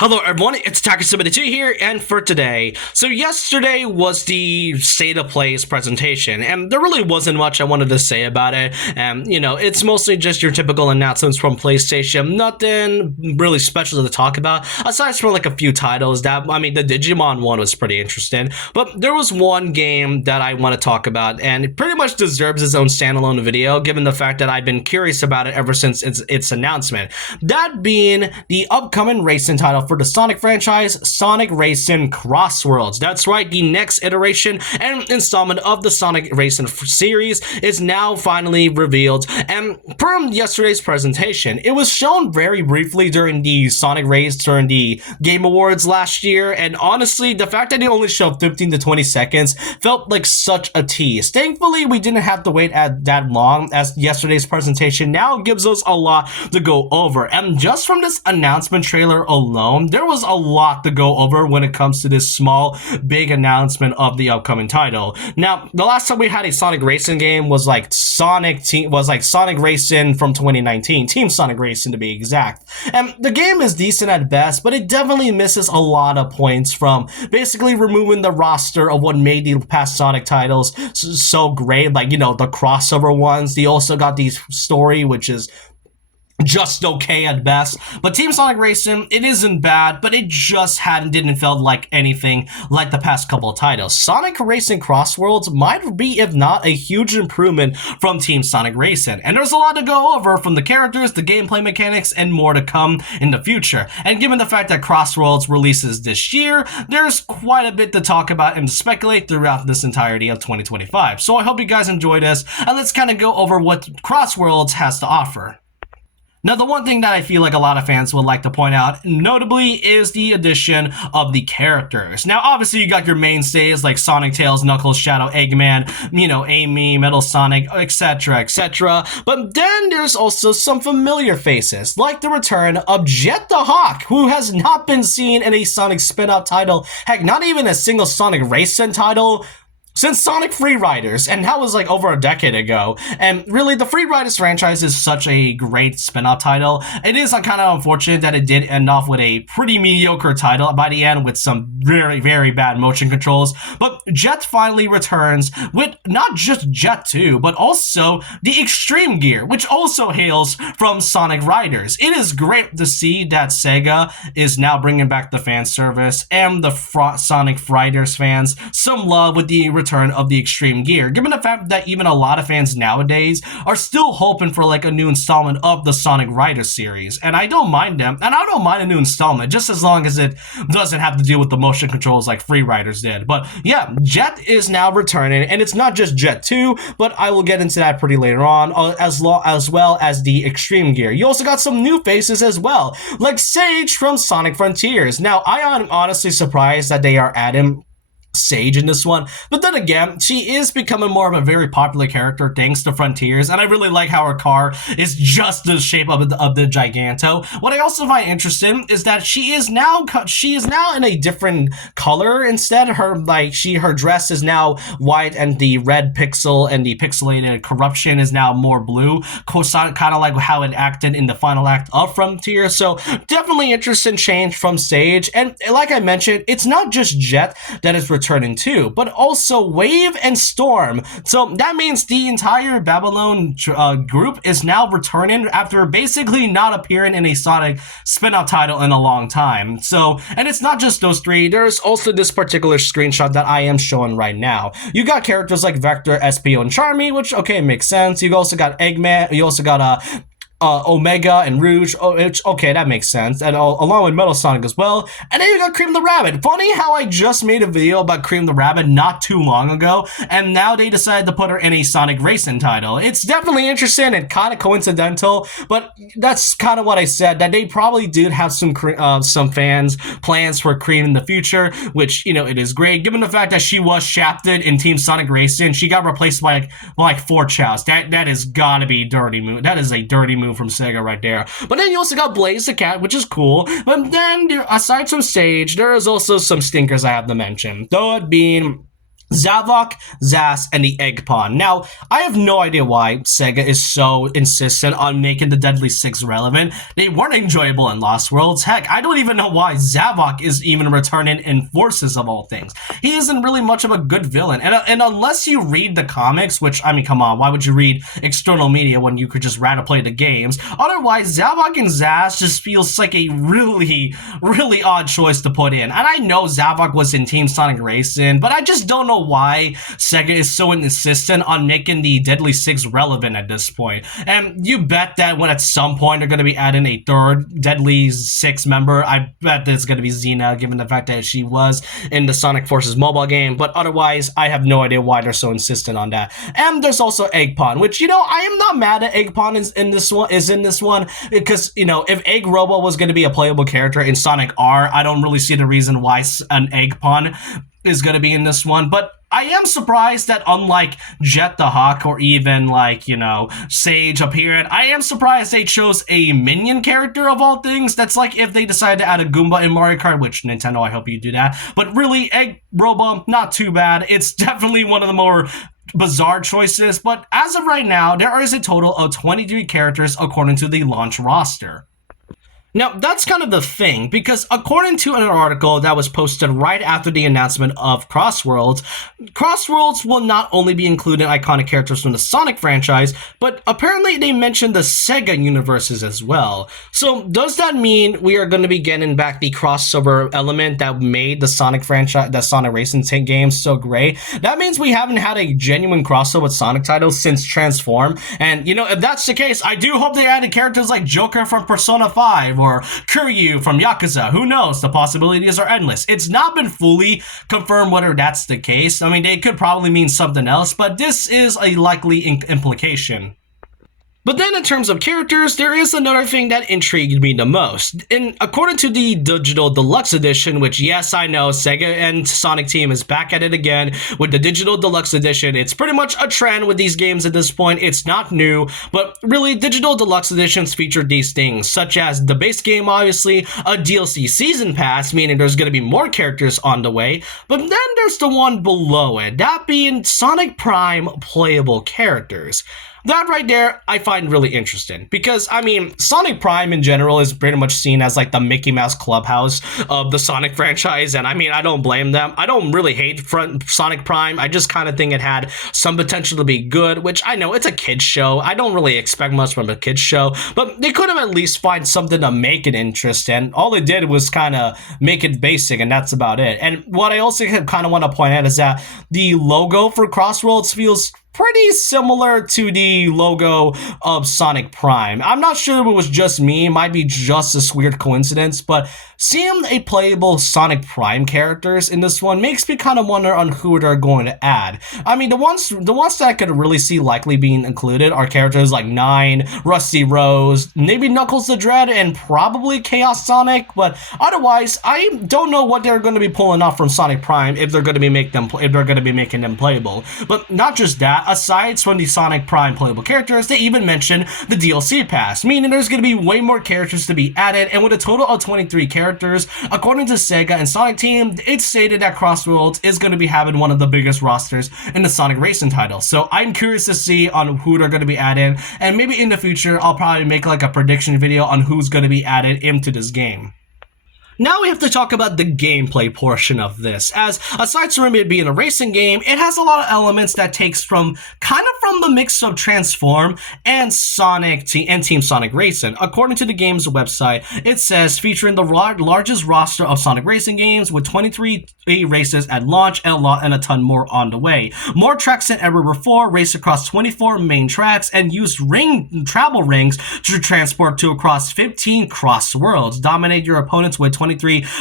Hello everyone, it's Taka72 here, and for today. So yesterday was the State of Play's presentation, and there really wasn't much I wanted to say about it. It's mostly just your typical announcements from PlayStation, nothing really special to talk about, aside from like a few titles the Digimon one was pretty interesting, but there was one game that I want to talk about, and it pretty much deserves its own standalone video, given the fact that I've been curious about it ever since its announcement. That being the upcoming racing title for the Sonic franchise, Sonic Racing CrossWorlds. That's right, the next iteration and installment of the Sonic Racing series is now finally revealed. And from yesterday's presentation, it was shown very briefly during the Sonic Race during the Game Awards last year, and honestly, the fact that it only showed 15 to 20 seconds felt like such a tease. Thankfully, we didn't have to wait that long, as yesterday's presentation now gives us a lot to go over. And just from this announcement trailer alone, there was a lot to go over when it comes to this small, big announcement of the upcoming title. Now, the last time we had a Sonic Racing game was like Sonic Racing from 2019, Team Sonic Racing to be exact. And the game is decent at best, but it definitely misses a lot of points from basically removing the roster of what made the past Sonic titles so great, like, the crossover ones. They also got the story, which is just okay at best. But Team Sonic Racing, it isn't bad, but it just didn't feel like anything like the past couple of titles. Sonic Racing CrossWorlds might be, if not, a huge improvement from Team Sonic Racing. And there's a lot to go over, from the characters, the gameplay mechanics, and more to come in the future. And given the fact that CrossWorlds releases this year, there's quite a bit to talk about and to speculate throughout this entirety of 2025. So I hope you guys enjoy this, and let's kind of go over what CrossWorlds has to offer. Now, the one thing that I feel like a lot of fans would like to point out, notably, is the addition of the characters. Now, obviously, you got your mainstays like Sonic, Tails, Knuckles, Shadow, Eggman, Amy, Metal Sonic, etc., etc. But then there's also some familiar faces, like the return of Jet the Hawk, who has not been seen in a Sonic spin-out title, heck, not even a single Sonic Racing title, since Sonic Free Riders, and that was like over a decade ago. And really, the Free Riders franchise is such a great spin-off title. It is kind of unfortunate that it did end off with a pretty mediocre title by the end, with some very, very bad motion controls. But Jet finally returns with not just Jet 2, but also the Extreme Gear, which also hails from Sonic Riders. It is great to see that Sega is now bringing back the fan service and the Sonic Riders fans some love with the return of the Extreme Gear, given the fact that even a lot of fans nowadays are still hoping for like a new installment of the Sonic Riders series. And I don't mind them, and I don't mind a new installment, just as long as it doesn't have to deal with the motion controls like Free Riders did. But yeah, Jet is now returning, and it's not just Jet 2, but I will get into that pretty later on, as well as the Extreme Gear. You also got some new faces as well, like Sage from Sonic Frontiers. Now, I am honestly surprised that they are adding Sage in this one, but then again, she is becoming more of a very popular character thanks to Frontiers, and I really like how her car is just the shape of the Giganto. What I also find interesting is that she is now in a different color instead. Her dress is now white, and the red pixel and the pixelated corruption is now more blue, kind of like how it acted in the final act of Frontier. So definitely interesting change from Sage, and like I mentioned, it's not just Jet that is returning too, but also Wave and Storm. So that means the entire Babylon group is now returning after basically not appearing in a Sonic spin-off title in a long time. So, and it's not just those three, there's also this particular screenshot that I am showing right now. You got characters like Vector, SPO, and Charmy, which, okay, makes sense. You also got Eggman, you also got Omega and Rouge, okay, that makes sense, and along with Metal Sonic as well. And then you got Cream the Rabbit. Funny how I just made a video about Cream the Rabbit not too long ago, and now they decided to put her in a Sonic Racing title. It's definitely interesting and kind of coincidental, but that's kind of what I said, that they probably did have some fans plans for Cream in the future, which, it is great, given the fact that she was shafted in Team Sonic Racing. She got replaced by like 4 Chows. That has gotta be a dirty move. That is a dirty move from Sega right there. But then you also got Blaze the Cat, which is cool. But then, aside from Sage, there is also some stinkers I have to mention. Though it being Zavok, Zas, and the Egg Pawn. Now, I have no idea why Sega is so insistent on making the Deadly Six relevant. They weren't enjoyable in Lost Worlds. Heck, I don't even know why Zavok is even returning in Forces of all things. He isn't really much of a good villain. And unless you read the comics, which, I mean, come on, why would you read external media when you could just rather play the games? Otherwise, Zavok and Zas just feels like a really, really odd choice to put in. And I know Zavok was in Team Sonic Racing, but I just don't know why Sega is so insistent on making the Deadly Six relevant at this point. And you bet that when at some point they're going to be adding a third Deadly Six member, I bet that it's going to be Xena, given the fact that she was in the Sonic Forces mobile game. But otherwise, I have no idea why they're so insistent on that. And there's also Egg Pawn, which, you know, I am not mad at Egg Pawn is in this one, because, you know, if Egg Robo was going to be a playable character in Sonic R, I don't really see the reason why an Egg Pawn is going to be in this one. But I am surprised that unlike Jet the Hawk or even like, you know, Sage up here, I am surprised they chose a minion character of all things. That's like if they decided to add a Goomba in Mario Kart, which Nintendo, I hope you do that. But really, Egg Robo, not too bad. It's definitely one of the more bizarre choices, but as of right now, there is a total of 23 characters according to the launch roster. Now, that's kind of the thing, because according to an article that was posted right after the announcement of CrossWorlds, CrossWorlds will not only be including iconic characters from the Sonic franchise, but apparently they mentioned the Sega universes as well. So does that mean we are going to be getting back the crossover element that made the Sonic franchise, the Sonic Racing games so great? That means we haven't had a genuine crossover with Sonic titles since Transform. And, you know, if that's the case, I do hope they added characters like Joker from Persona 5 or Kuryu from Yakuza. Who knows? The possibilities are endless. It's not been fully confirmed whether that's the case. I mean, they could probably mean something else, but this is a likely implication. But then in terms of characters, there is another thing that intrigued me the most. According to the Digital Deluxe Edition, which yes, I know, Sega and Sonic Team is back at it again with the Digital Deluxe Edition. It's pretty much a trend with these games at this point. It's not new, but really Digital Deluxe Editions feature these things, such as the base game, obviously, a DLC Season Pass, meaning there's going to be more characters on the way, but then there's the one below it, that being Sonic Prime playable characters. That right there, I find really interesting because, I mean, Sonic Prime in general is pretty much seen as like the Mickey Mouse clubhouse of the Sonic franchise, and I mean, I don't blame them. I don't really hate Sonic Prime. I just kind of think it had some potential to be good, which I know it's a kid's show. I don't really expect much from a kid's show, but they could have at least find something to make it interesting. All they did was kind of make it basic, and that's about it. And what I also kind of want to point out is that the logo for CrossWorlds feels pretty similar to the logo of Sonic Prime. I'm not sure if it was just me, it might be just this weird coincidence, but seeing a playable Sonic Prime characters in this one makes me kind of wonder on who they're going to add. I mean, the ones that I could really see likely being included are characters like Nine, Rusty Rose, maybe Knuckles the Dread, and probably Chaos Sonic, but otherwise, I don't know what they're going to be pulling off from Sonic Prime if they're going to be making them playable. But not just that, aside from the Sonic Prime playable characters, they even mentioned the DLC pass, meaning there's going to be way more characters to be added, and with a total of 23 characters, according to Sega and Sonic Team, it's stated that CrossWorlds is going to be having one of the biggest rosters in the Sonic Racing title. So I'm curious to see on who they're going to be adding, and maybe in the future, I'll probably make like a prediction video on who's going to be added into this game. Now we have to talk about the gameplay portion of this, as aside from it being a racing game, it has a lot of elements that takes from the mix of Transform and Team Sonic Racing. According to the game's website, it says featuring the largest roster of Sonic Racing games with 23 races at launch and a ton more on the way. More tracks than ever before, race across 24 main tracks and use travel rings to transport to across 15 cross worlds. Dominate your opponents with 23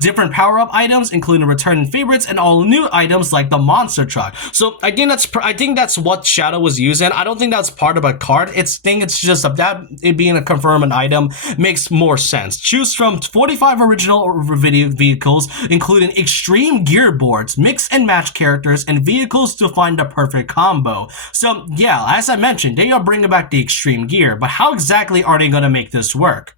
different power-up items, including returning favorites and all new items like the monster truck. So I think that's what Shadow was using. I don't think that's part of a card. It's just that it being a confirmed item makes more sense. Choose from 45 original vehicles, including extreme gear boards, mix and match characters, and vehicles to find the perfect combo. So yeah, as I mentioned, they are bringing back the extreme gear, but how exactly are they going to make this work?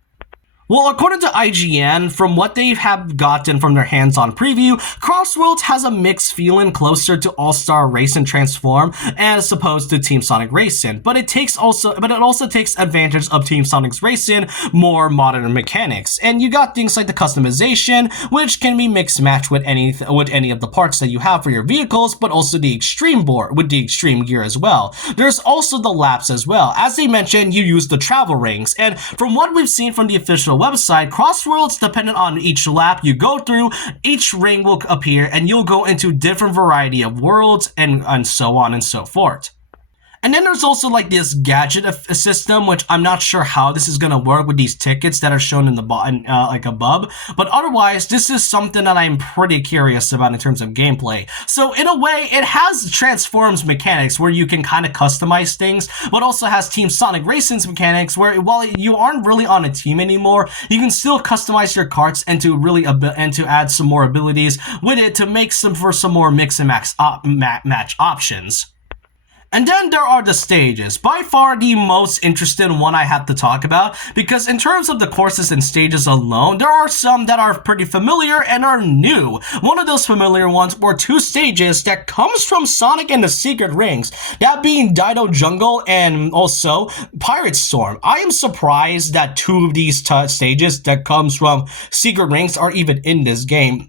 Well, according to IGN, from what they have gotten from their hands-on preview, CrossWorlds has a mixed feeling closer to All-Star Racing Transform as opposed to Team Sonic Racing, but it also takes advantage of Team Sonic's Racing more modern mechanics. And you got things like the customization, which can be mixed matched with any of the parts that you have for your vehicles, but also the extreme board with the extreme gear as well. There's also the laps as well. As they mentioned, you use the travel rings, and from what we've seen from the official website, CrossWorlds, depending on each lap you go through, each ring will appear and you'll go into different variety of worlds and so on and so forth. And then there's also like this gadget system, which I'm not sure how this is gonna work with these tickets that are shown in the like above. But otherwise, this is something that I'm pretty curious about in terms of gameplay. So in a way, it has transforms mechanics where you can kind of customize things, but also has Team Sonic Racing's mechanics where while you aren't really on a team anymore, you can still customize your carts and to add some more abilities with it to make some more mix and match options. And then there are the stages, by far the most interesting one I have to talk about, because in terms of the courses and stages alone, there are some that are pretty familiar and are new. One of those familiar ones were two stages that comes from Sonic and the Secret Rings, that being Dido Jungle and also Pirate Storm. I am surprised that two of these stages that comes from Secret Rings are even in this game.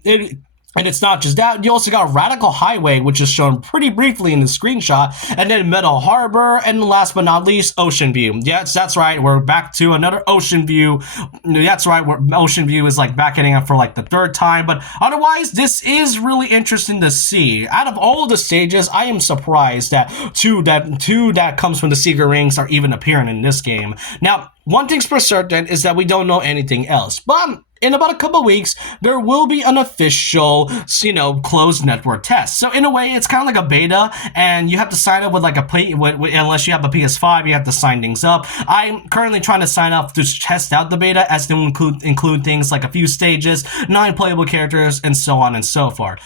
And it's not just that, you also got Radical Highway, which is shown pretty briefly in the screenshot, and then Metal Harbor, and last but not least, Ocean View. Yes, that's right, we're back to another Ocean View. That's right, Ocean View is like back hitting up for like the third time, but otherwise, this is really interesting to see. Out of all of the stages, I am surprised that two that comes from the Secret Rings are even appearing in this game. Now, one thing's for certain is that we don't know anything else, but in about a couple weeks, there will be an official, closed network test. So in a way, it's kind of like a beta, and you have to sign up with like unless you have a PS5, you have to sign things up. I'm currently trying to sign up to test out the beta, as to include things like a few stages, 9 playable characters, and so on and so forth.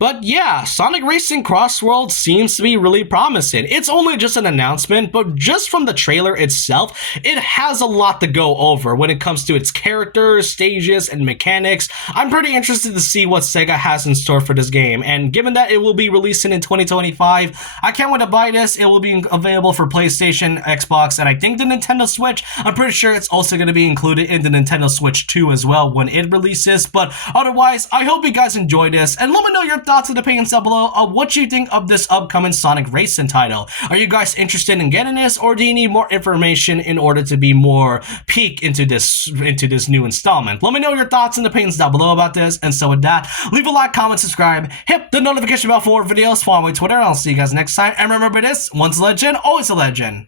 But yeah, Sonic Racing CrossWorlds seems to be really promising. It's only just an announcement, but just from the trailer itself, it has a lot to go over when it comes to its characters, stages, and mechanics. I'm pretty interested to see what Sega has in store for this game, and given that it will be releasing in 2025, I can't wait to buy this. It will be available for PlayStation, Xbox, and I think the Nintendo Switch. I'm pretty sure it's also going to be included in the Nintendo Switch 2 as well when it releases, but otherwise, I hope you guys enjoyed this, and let me know your thoughts and opinions down below of what you think of this upcoming Sonic Racing title. Are you guys interested in getting this, or do you need more information in order to be more peek into this new installment? Let me know your thoughts and opinions down below about this. And so with that, leave a like, comment, subscribe, hit the notification bell for more videos, follow me on Twitter, and I'll see you guys next time. And remember this, once a legend, always a legend.